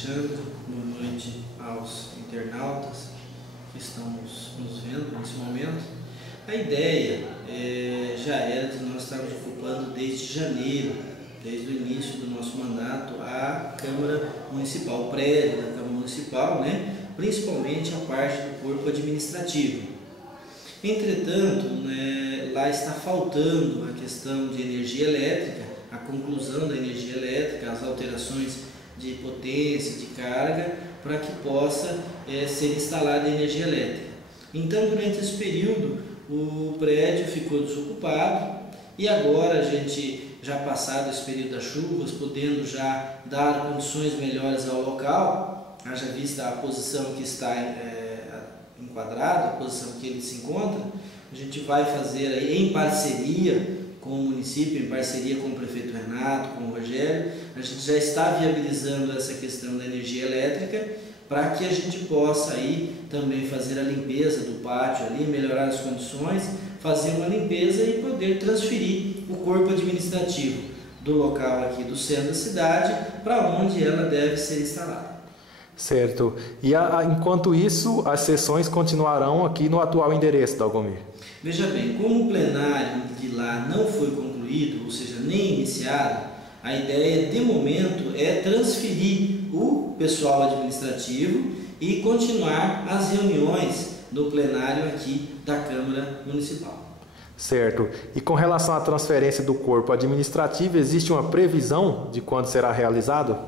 Alexandre, boa noite aos internautas que estão nos vendo nesse momento. A ideia já era de nós estarmos ocupando desde janeiro, desde o início do nosso mandato, a Câmara Municipal, o prédio da Câmara Municipal, né? Principalmente a parte do corpo administrativo. Entretanto, lá está faltando a questão de energia elétrica, a conclusão da energia elétrica, as alterações de potência, de carga, para que possa ser instalada energia elétrica. Então, durante esse período, o prédio ficou desocupado e agora a gente, já passado esse período das chuvas, podendo já dar condições melhores ao local, haja vista a posição que está enquadrada, a posição que ele se encontra, a gente vai fazer aí em parceria com o município, em parceria com o prefeito Renato, com o Rogério, a gente já está viabilizando essa questão da energia elétrica para que a gente possa aí também fazer a limpeza do pátio ali, melhorar as condições, fazer uma limpeza e poder transferir o corpo administrativo do local aqui do centro da cidade para onde ela deve ser instalada. Certo. E enquanto isso, as sessões continuarão aqui no atual endereço, Dalgomir? Veja bem, como o plenário de lá não foi concluído, ou seja, nem iniciado, a ideia de momento é transferir o pessoal administrativo e continuar as reuniões do plenário aqui da Câmara Municipal. Certo. E com relação à transferência do corpo administrativo, existe uma previsão de quando será realizado?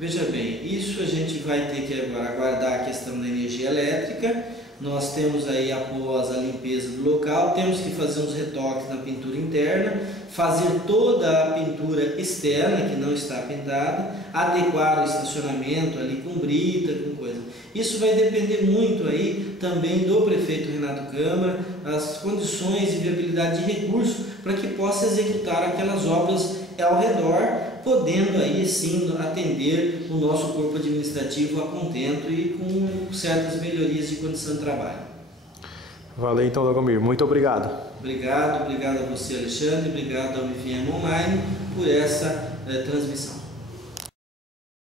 Veja bem, isso a gente vai ter que agora aguardar a questão da energia elétrica. Nós temos aí, após a limpeza do local, temos que fazer uns retoques na pintura interna, fazer toda a pintura externa que não está pintada, adequar o estacionamento ali com brita, com coisa. Isso vai depender muito aí também do prefeito Renato Câmara, as condições de viabilidade de recursos para que possa executar aquelas obras ao redor, podendo aí sim atender o nosso corpo administrativo a contento e com certas melhorias de condição de trabalho. Valeu então, Dalgomir. Muito obrigado. Obrigado a você, Alexandre, obrigado ao IFM Online por essa transmissão.